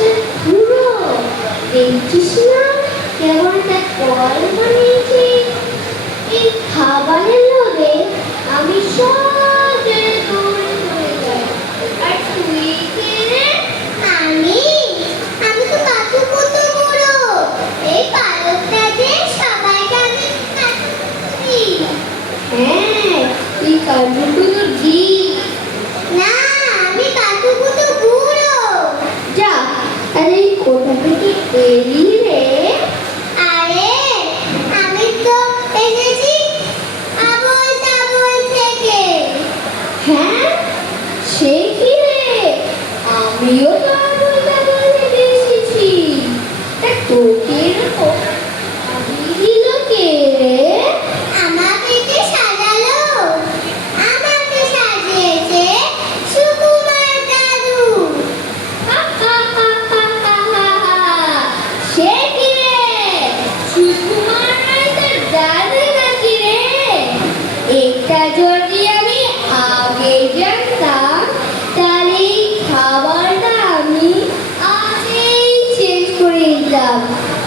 বছর পুরো দেখছিস না কেমন একটা কল বানিয়েছি। এই খাবারের লোভে আমি সব দৌড়ে চলে যাই। আর তুই কে রে? আমি তো কাকু কত বড়। এই পালকটা যে সবাইকে আমি কাকু বলি। হ্যাঁ, তুই কাকু কত দি না, আমি কাকু কত বুড়ো। যা, আরে কোথা থেকে এলি রে? আরে আমি তো এসেছি আবল তাবল থেকে। হ্যাঁ, সে কি রে? আমিও তো আবল তাবল থেকে এসেছি। তা তোকে এরকম দিল কে রে? আমাকে কে সাজালো? আমাকে সাজিয়েছে সুকুমার দাদু। সে কি রে? সুকুমার রায়দের দাদু নাকি রে? এটা যদি আমি আগে জানতাম তাহলে এই খাবারটা আমি আগেই শেষ করে দিতাম।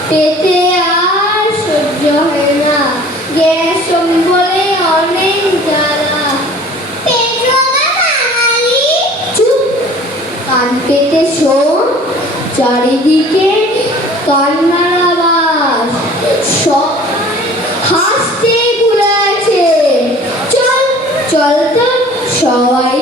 পেটে আর সহ্য হয় না, গ্যাস বলে অনেক জ্বালা। চুপ, কান পেতে শোন, চারিদিকে কান্নার আওয়াজ, সবাই হাসতে ভুলে আছে। চল চল তো, সবাই